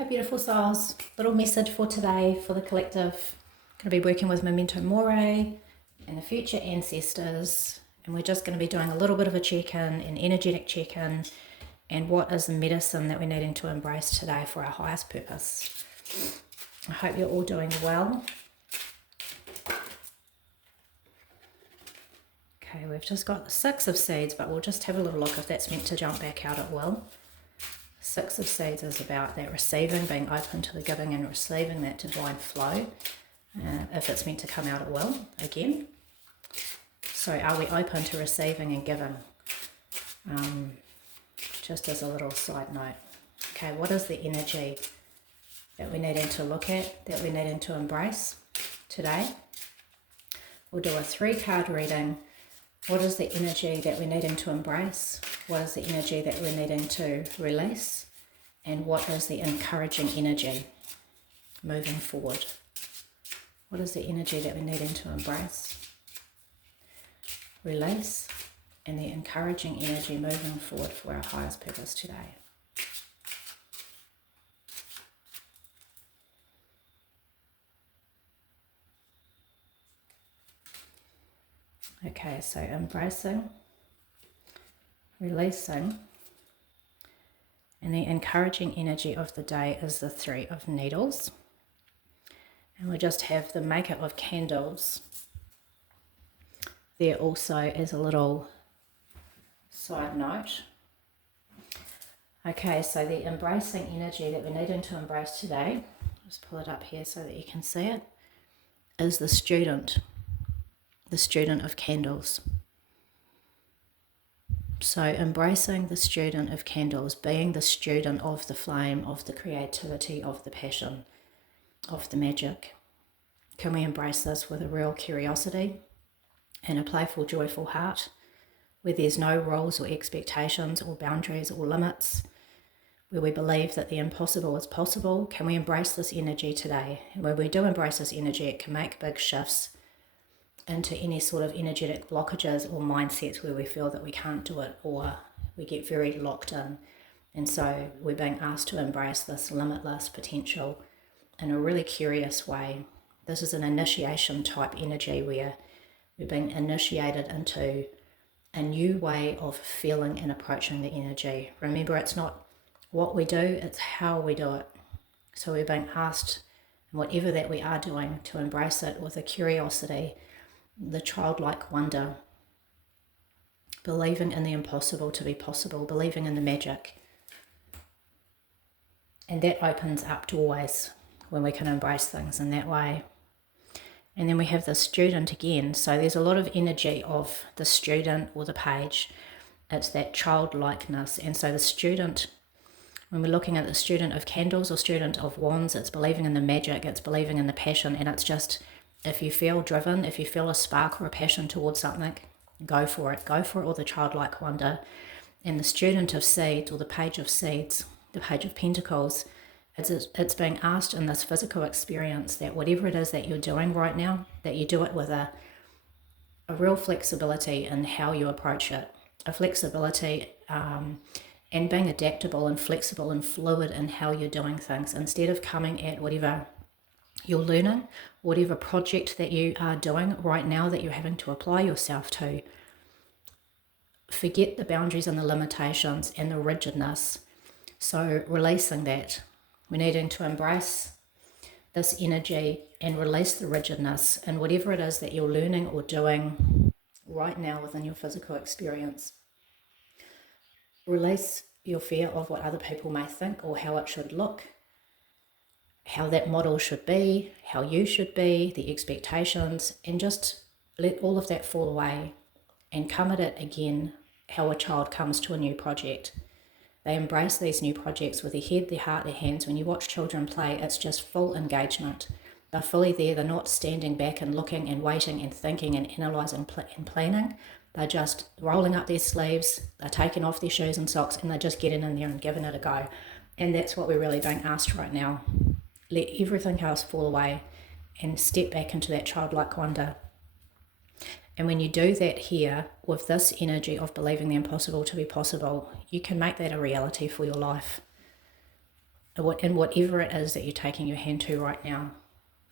Hi beautiful souls, little message for today for the collective. Going to be working with Memento Mori and the future ancestors, and we're just going to be doing a little bit of a check-in, an energetic check-in, and what is the medicine that we're needing to embrace today for our highest purpose. I hope you're all doing well. Okay, we've just got the Six of Seeds, but we'll just have a little look if that's meant to jump back out, it will. Six of Seeds is about that receiving, being open to the giving and receiving that divine flow. If it's meant to come out, it will, again. So are we open to receiving and giving? Just as a little side note. Okay, what is the energy that we're needing to look at, that we're needing to embrace today? We'll do a 3-card reading. What is the energy that we're needing to embrace? What is the energy that we're needing to release? And what is the encouraging energy moving forward? What is the energy that we're needing to embrace, release, and the encouraging energy moving forward for our highest purpose today? Okay, so embracing, releasing, and the encouraging energy of the day is the 3 of Needles. And we just have the maker of candles there also as a little side note. Okay, so the embracing energy that we're needing to embrace today, just pull it up here so that you can see it, is the student of candles. So embracing the student of candles, being the student of the flame, of the creativity, of the passion, of the magic. Can we embrace this with a real curiosity and a playful, joyful heart, where there's no rules or expectations or boundaries or limits, where we believe that the impossible is possible? Can we embrace this energy today? And when we do embrace this energy, it can make big shifts into any sort of energetic blockages or mindsets where we feel that we can't do it, or we get very locked in. And so we're being asked to embrace this limitless potential in a really curious way. This is an initiation type energy where we're being initiated into a new way of feeling and approaching the energy. Remember, it's not what we do, it's how we do it. So we're being asked, whatever that we are doing, to embrace it with a curiosity, the childlike wonder, believing in the impossible to be possible, believing in the magic. And that opens up doorways when we can embrace things in that way. And then we have the student again. So there's a lot of energy of the student or the page. It's that childlikeness. And so the student, when we're looking at the student of candles or student of wands, it's believing in the magic, it's believing in the passion, and it's just, if you feel driven, if you feel a spark or a passion towards something, go for it with a childlike wonder. And the student of seeds, or the page of seeds, the page of pentacles, it's being asked in this physical experience that whatever it is that you're doing right now, that you do it with a real flexibility in how you approach it, a flexibility and being adaptable and flexible and fluid in how you're doing things, instead of coming at whatever you're learning, whatever project that you are doing right now that you're having to apply yourself to. Forget the boundaries and the limitations and the rigidness. So releasing that. We're needing to embrace this energy and release the rigidness in whatever it is that you're learning or doing right now within your physical experience. Release your fear of what other people may think or how it should look, how that model should be, how you should be, the expectations, and just let all of that fall away and come at it again how a child comes to a new project. They embrace these new projects with their head, their heart, their hands. When you watch children play, it's just full engagement. They're fully there. They're not standing back and looking and waiting and thinking and analysing and planning. They're just rolling up their sleeves, they're taking off their shoes and socks, and they're just getting in there and giving it a go. And that's what we're really being asked right now. Let everything else fall away and step back into that childlike wonder. And when you do that here, with this energy of believing the impossible to be possible, you can make that a reality for your life. in whatever it is that you're taking your hand to right now,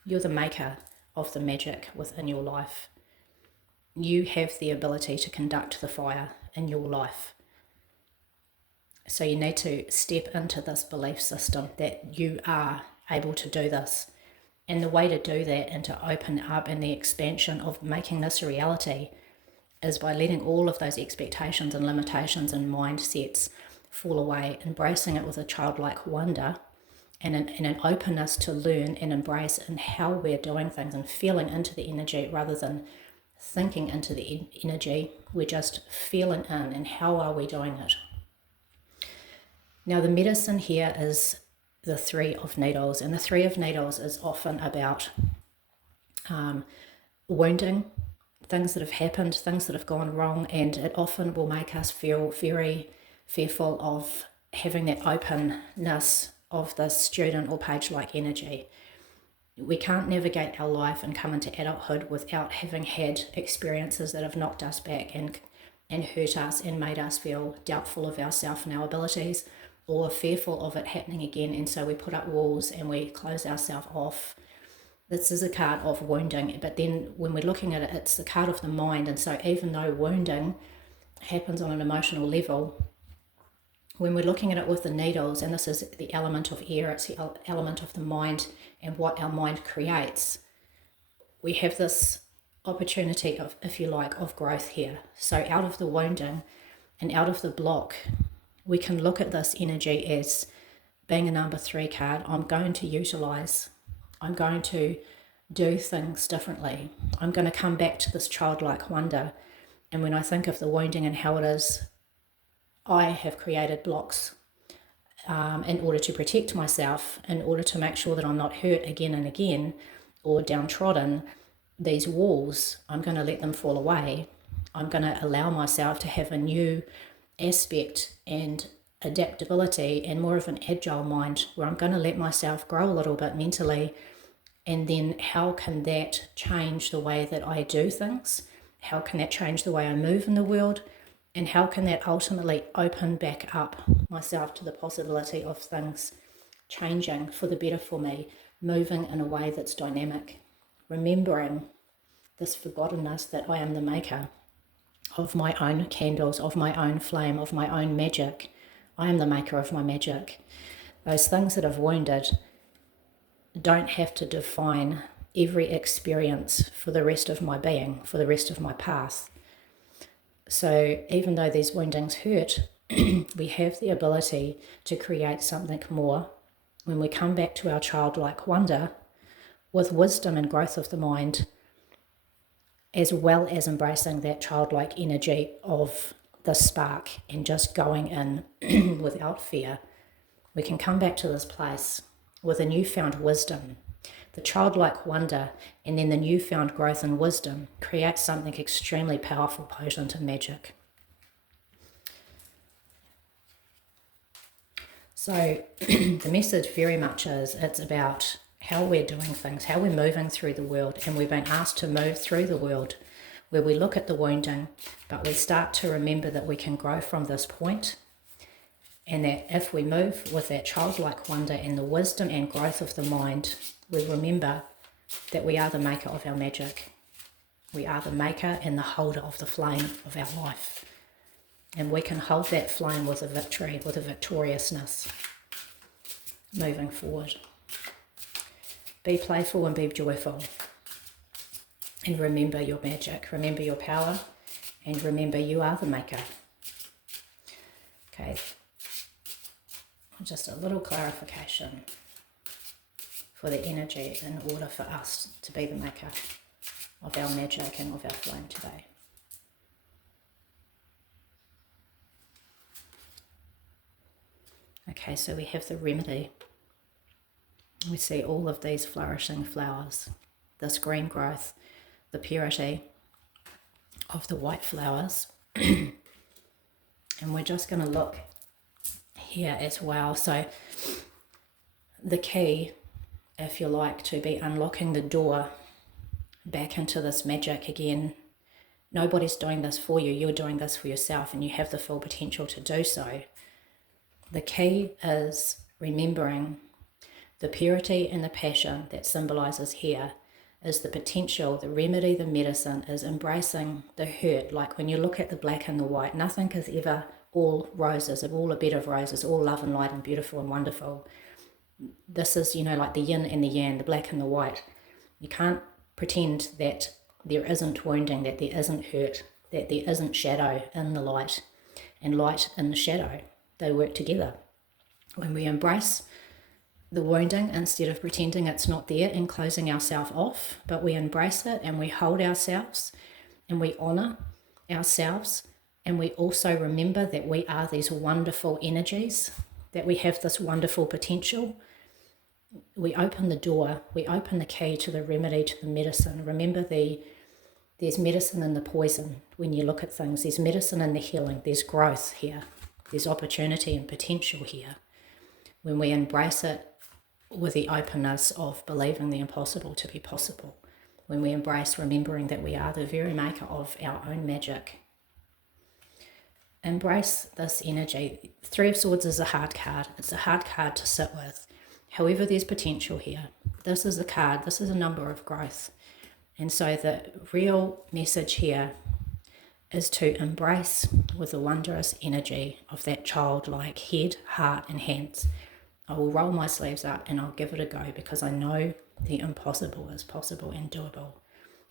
you're the maker of the magic within your life. You have the ability to conduct the fire in your life. So you need to step into this belief system that you are able to do this. And the way to do that and to open up in the expansion of making this a reality is by letting all of those expectations and limitations and mindsets fall away, embracing it with a childlike wonder and an openness to learn and embrace in how we're doing things and feeling into the energy rather than thinking into the energy. We're just feeling in and how are we doing it. Now the medicine here is the Three of Needles, and the Three of Needles is often about wounding, things that have happened, things that have gone wrong, and it often will make us feel very fearful of having that openness of this student or page-like energy. We can't navigate our life and come into adulthood without having had experiences that have knocked us back and hurt us and made us feel doubtful of ourselves and our abilities, or fearful of it happening again, and so we put up walls and we close ourselves off. This is a card of wounding, but then when we're looking at it, it's the card of the mind, and so even though wounding happens on an emotional level, when we're looking at it with the needles, and this is the element of air, it's the element of the mind and what our mind creates, we have this opportunity of, if you like, of growth here. So out of the wounding and out of the block, we can look at this energy as being a number 3 card. I'm going to utilize, I'm going to do things differently. I'm going to come back to this childlike wonder. And when I think of the wounding and how it is, I have created blocks in order to protect myself, in order to make sure that I'm not hurt again and again or downtrodden. These walls, I'm going to let them fall away. I'm going to allow myself to have a new aspect and adaptability and more of an agile mind where I'm going to let myself grow a little bit mentally. And then how can that change the way that I do things? How can that change the way I move in the world? And how can that ultimately open back up myself to the possibility of things changing for the better for me, moving in a way that's dynamic, remembering this forgottenness that I am the maker of my own candles, of my own flame, of my own magic. I am the maker of my magic. Those things that have wounded don't have to define every experience for the rest of my being, for the rest of my path. So even though these woundings hurt, we have the ability to create something more when we come back to our childlike wonder with wisdom and growth of the mind, as well as embracing that childlike energy of the spark and just going in without fear. We can come back to this place with a newfound wisdom. The childlike wonder and then the newfound growth and wisdom creates something extremely powerful, potent, and magic. So the message very much is, it's about how we're doing things, how we're moving through the world, and we've been asked to move through the world where we look at the wounding, but we start to remember that we can grow from this point, and that if we move with that childlike wonder and the wisdom and growth of the mind, we remember that we are the maker of our magic. We are the maker and the holder of the flame of our life. And we can hold that flame with a victory, with a victoriousness moving forward. Be playful and be joyful. And remember your magic, remember your power, and remember you are the maker. Okay, just a little clarification for the energy in order for us to be the maker of our magic and of our flame today. Okay, so we have the remedy. We see all of these flourishing flowers, this green growth, the purity of the white flowers. And we're just going to look here as well. So the key, if you like, to be unlocking the door back into this magic again. Nobody's doing this for you. You're doing this for yourself, and you have the full potential to do so. The key is remembering The purity and the passion that symbolizes here is the potential, the remedy, the medicine, is embracing the hurt. Like when you look at the black and the white, nothing is ever all roses, all a bed of roses, all love and light and beautiful and wonderful. This is, like the yin and the yang, the black and the white. You can't pretend that there isn't wounding, that there isn't hurt, that there isn't shadow in the light and light in the shadow. They work together. When we embrace the wounding instead of pretending it's not there and closing ourselves off, but we embrace it and we hold ourselves and we honor ourselves, and we also remember that we are these wonderful energies, that we have this wonderful potential. We open the door, we open the key to the remedy, to the medicine. Remember, there's medicine in the poison. When you look at things, there's medicine in the healing, there's growth here, there's opportunity and potential here. When we embrace it with the openness of believing the impossible to be possible, when we embrace remembering that we are the very maker of our own magic. Embrace this energy. Three of Swords is a hard card. It's a hard card to sit with. However, there's potential here. This is a card. This is a number of growth. And so the real message here is to embrace with the wondrous energy of that childlike head, heart and hands. I will roll my sleeves up and I'll give it a go, because I know the impossible is possible and doable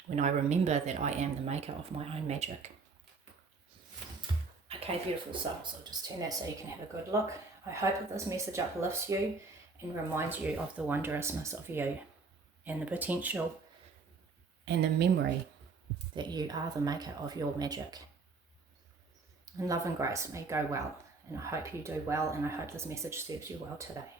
when I remember that I am the maker of my own magic. Okay, beautiful souls, I'll just turn that so you can have a good look. I hope that this message uplifts you and reminds you of the wondrousness of you and the potential and the memory that you are the maker of your magic. And love and grace may go well, and I hope you do well, and I hope this message serves you well today.